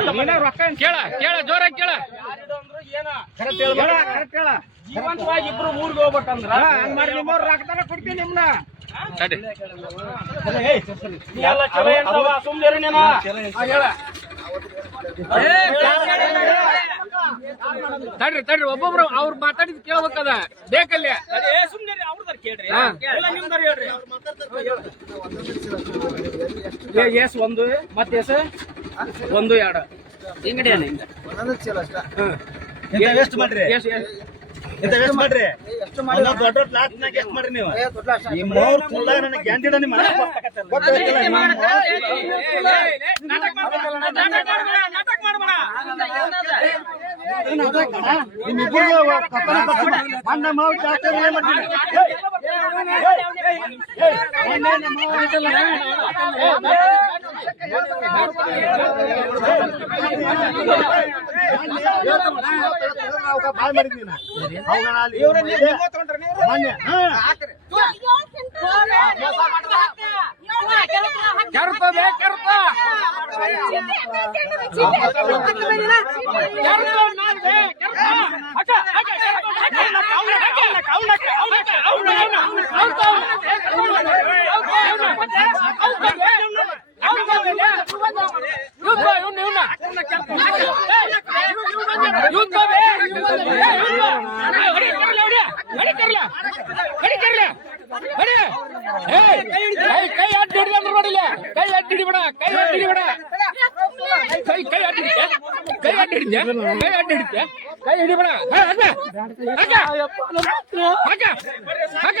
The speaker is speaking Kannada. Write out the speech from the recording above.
ಕೇಳ ಕೇಳ ಜೋರಾಗಿ ಕೇಳ. ಜೀವಂತವಾಗಿ ಇಬ್ರು ಊರಿಗೆ ಹೋಗ್ಬೇಕಂದ್ರ ಹಂಗ್ ಮಾಡಿ ನಿಮ್ಮವ್ರು ರೊಕ್ಕದಾಗ ಕೊಡ್ತೀನಿ ನಿಮ್ನ. ತಡಿ ಎಲ್ಲ ಚಲೋ ಏನ್ಸವ ಸುಮ್ಮನೆ ನೀನು ತಡ್ರಿ ತಡ್ರಿ ಒಬ್ಬೊಬ್ರು ಅವ್ರು ಮಾತಾಡಿದ್ ಕೇಳ್ಬೇಕದ ಬೇಕಲ್ಲೇ. ಸುಮ್ಮನೆ ಅವ್ರದಾರ ಕೇಳ್ರಿ ಎಲ್ಲ ನಿಮ್ದಾರ ಹೇಳ್ರಿ. ಎಸ್ ಒಂದು ಮತ್ತೆ ಎಸ್ ಒಂದು ಎರಡು ಹಿಂಗಡಿ ಎಷ್ಟು ಮಾಡ್ರಿ ವೇಸ್ಟ್ ಮಾಡ್ರಿ ದೊಡ್ಡ ಲಾಟ್ನಾಗ ಎಷ್ಟು ಮಾಡ್ರಿ ನೀವು ಈ ಮೂರ್ ಕುಲ್ಲ ನನಗೆ ಗ್ಯಾಂಟಿಡ ನಿಮ್ಮ ಬಾಯ್ ಮಾಡಿದ್ನಿ ಕೈ ಅಡ್ಡಿ ಹಿಡಿದ್ರೆ ನೋಡಿಲ್ಲ. ಕೈ ಅಡ್ಡಿ ಹಿಡಿಬೇಡ, ಕೈ ಅಡ್ಡಿ ಹಿಡಿಬೇಡ, ಕೈ ಅಡ್ಡಿ ಹಿಡಿದ್ಯಾ, ಕೈ ಅಡ್ಡಿ ಹಿಡಿದ್ಯಾ, ಕೈ ಅಡ್ಡಿ ಹಿಡಿದ್ಯಾ, ಕೈ ಹಿಡಿಬೇಡ. ಹಾಕ